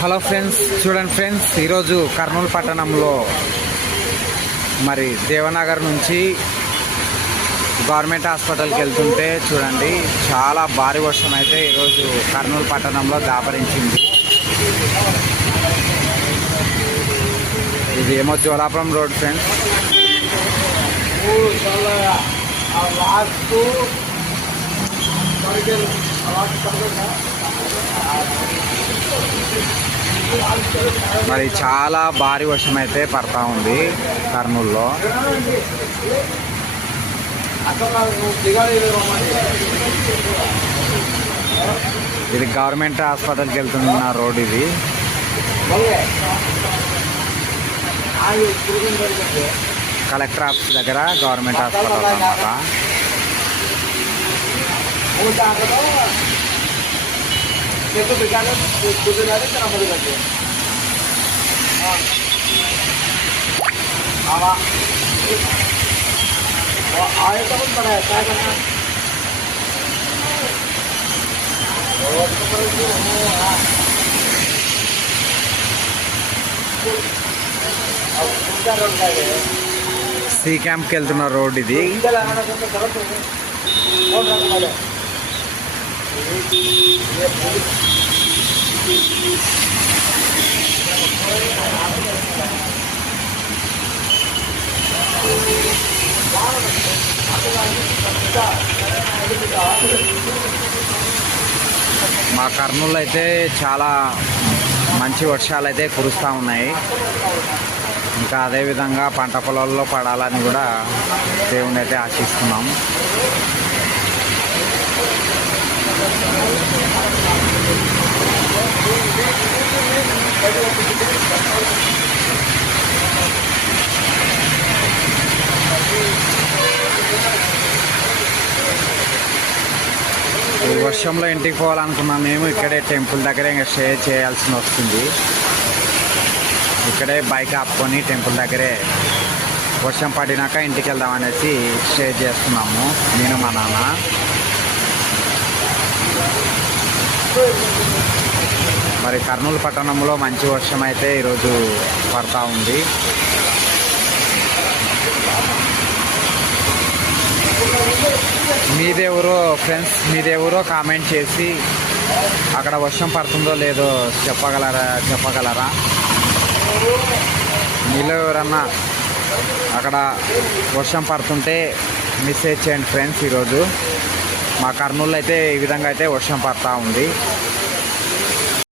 Hello friends, చూడండి friends, ఈరోజు కర్నూలు పట్టణంలో మరి దేవనగర్ నుంచి గవర్నమెంట్ హాస్పిటల్కి వెళ్తుంటే చూడండి చాలా భారీ వర్షం అయితే ఈరోజు కర్నూలు పట్టణంలో దాపరించింది. ఇది ఏమో జోలాపురం రోడ్ ఫ్రెండ్స్. మరి చాలా భారీ వర్షం అయితే పడతా ఉంది కర్నూలులో. ఇది గవర్నమెంట్ హాస్పిటల్కి వెళ్తున్న రోడ్. ఇది కలెక్టర్ ఆఫీస్ దగ్గర గవర్నమెంట్ హాస్పిటల్ అన్నమాట. సి క్యాంప్కి వెళ్తున్న రోడ్ ఇది. మా కర్నూలు అయితే చాలా మంచి వర్షాలు అయితే కురుస్తూ ఉన్నాయి. ఇంకా అదేవిధంగా పంట పొలాల్లో పడాలని కూడా దేవుని అయితే ఆశిస్తున్నాం. ఈ వర్షంలో ఇంటికి పోవాలనుకున్నాం మేము. ఇక్కడే టెంపుల్ దగ్గరే ఇంకా స్టే చేయాల్సి వస్తుంది. ఇక్కడే బైక్ ఆపుకొని టెంపుల్ దగ్గరే వర్షం పడినాక ఇంటికి వెళ్దామనేసి స్టే చేస్తున్నాము నేను మా నాన్న. మరి కర్నూలు పట్టణంలో మంచి వర్షం అయితే ఈరోజు పడతా ఉంది. మీదెవరో ఫ్రెండ్స్, మీదెవరో కామెంట్ చేసి అక్కడ వర్షం పడుతుందో లేదో చెప్పగలరా? మీలో ఎవరన్నా అక్కడ వర్షం పడుతుంటే మెసేజ్ చేయండి ఫ్రెండ్స్. ఈరోజు మా కర్నూలు అయితే ఈ విధంగా అయితే వర్షం పడతా ఉంది.